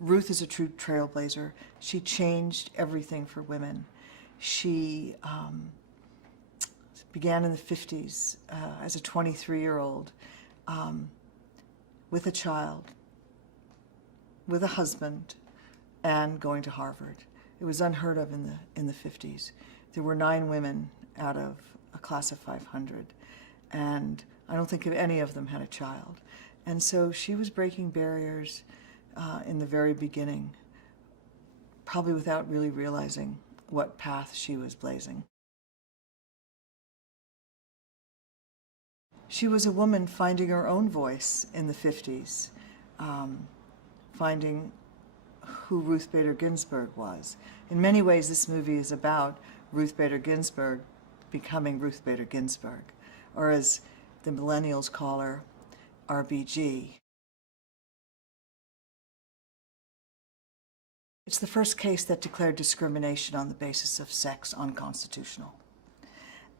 Ruth is a true trailblazer. She changed everything for women. She began in the 50s as a 23-year-old with a child, with a husband, and going to Harvard. It was unheard of in the 50s. There were 9 women out of a class of 500, and I don't think any of them had a child. And so she was breaking barriers in the very beginning, probably without really realizing what path she was blazing. She was a woman finding her own voice in the 50s, finding who Ruth Bader Ginsburg was. In many ways, this movie is about Ruth Bader Ginsburg becoming Ruth Bader Ginsburg, or as the millennials call her, RBG. It's the first case that declared discrimination on the basis of sex unconstitutional.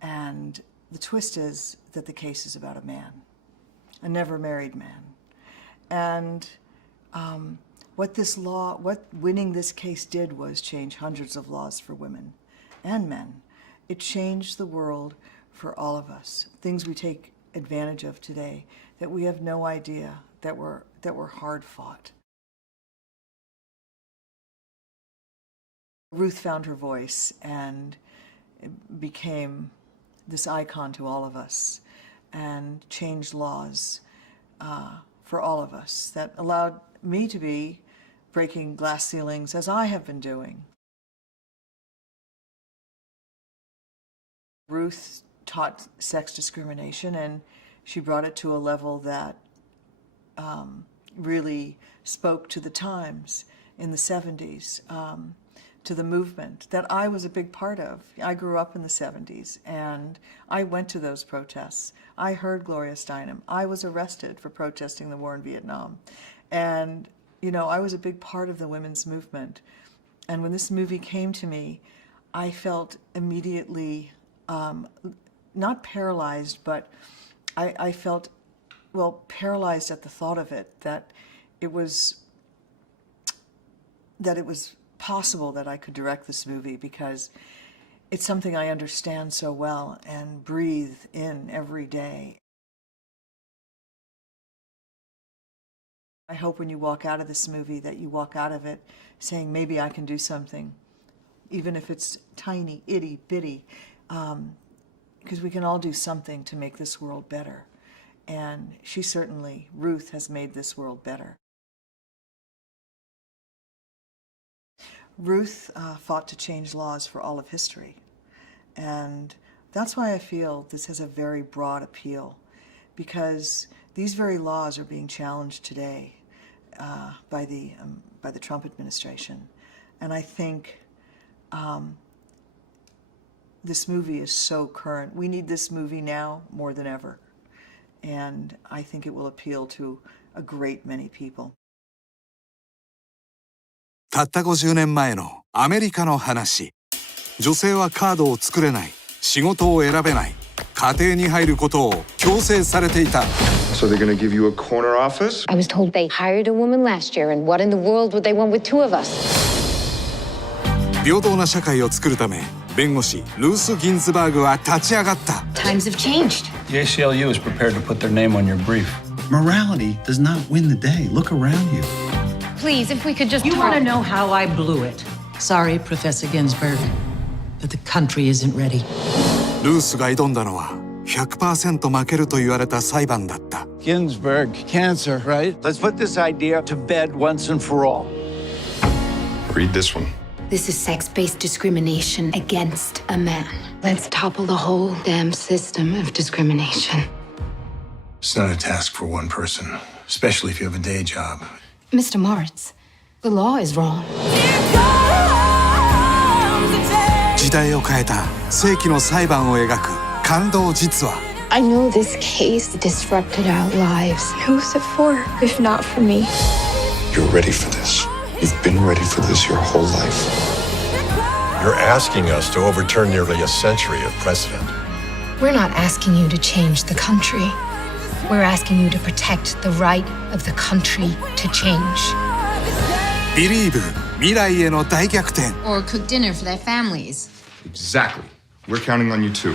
And the twist is that the case is about a man, a never married man. And what winning this case did was change hundreds of laws for women and men. It changed the world for all of us, things we take advantage of today that we have no idea that were hard fought. Ruth found her voice and became this icon to all of us and changed laws for all of us that allowed me to be breaking glass ceilings as I have been doing. Ruth taught sex discrimination, and she brought it to a level that really spoke to the times in the 70s, to the movement that I was a big part of. I grew up in the 70s, and I went to those protests. I heard Gloria Steinem. I was arrested for protesting the war in Vietnam. And, you know, I was a big part of the women's movement. And when this movie came to me, I felt immediately not paralyzed, but I felt, well, paralyzed at the thought of it, that it was possible that I could direct this movie, because it's something I understand so well and breathe in every day. I hope when you walk out of this movie that you walk out of it saying, maybe I can do something, even if it's tiny, itty bitty, because we can all do something to make this world better. And she certainly, Ruth, has made this world better. Ruth fought to change laws for all of history. And that's why I feel this has a very broad appeal, because these very laws are being challenged today by the Trump administration. And I think this movie is so current. We need this movie now more than ever. And I think it will appeal to a great many people. たった50年前のアメリカの話。女性はカードを作れない、仕事を選べない、家庭に入ることを強制されていた。So they're going to give you a corner office? I was told they hired a woman last year, and what in the world would they want with 2 of us? 平等な社会を作るため、弁護士ルース・ギンズバーグは立ち上がった。Times have changed. The ACLU is prepared to put their name on your brief. Morality does not win the day. Look around you. Please, if we could just You talk. want to know how I blew it? Sorry, Professor Ginsburg, but the country isn't ready. ルースが挑んだのは 100% 負けると言われた裁判だった。Ginsburg, cancer, right? Let's put this idea to bed once and for all. Read this one. This is sex-based discrimination against a man. Let's topple the whole damn system of discrimination. It's not a task for one person, especially if you have a day job. Mr. Moritz, the law is wrong. 時代を変えた世紀の裁判を描く感動実話。I know this case disrupted our lives. Who's it for, if not for me? You're ready for this. You've been ready for this your whole life. You're asking us to overturn nearly a century of precedent. We're not asking you to change the country. We're asking you to protect the right of the country to change. Believe 未来への大逆転 Or cook dinner for their families. Exactly. We're counting on you too.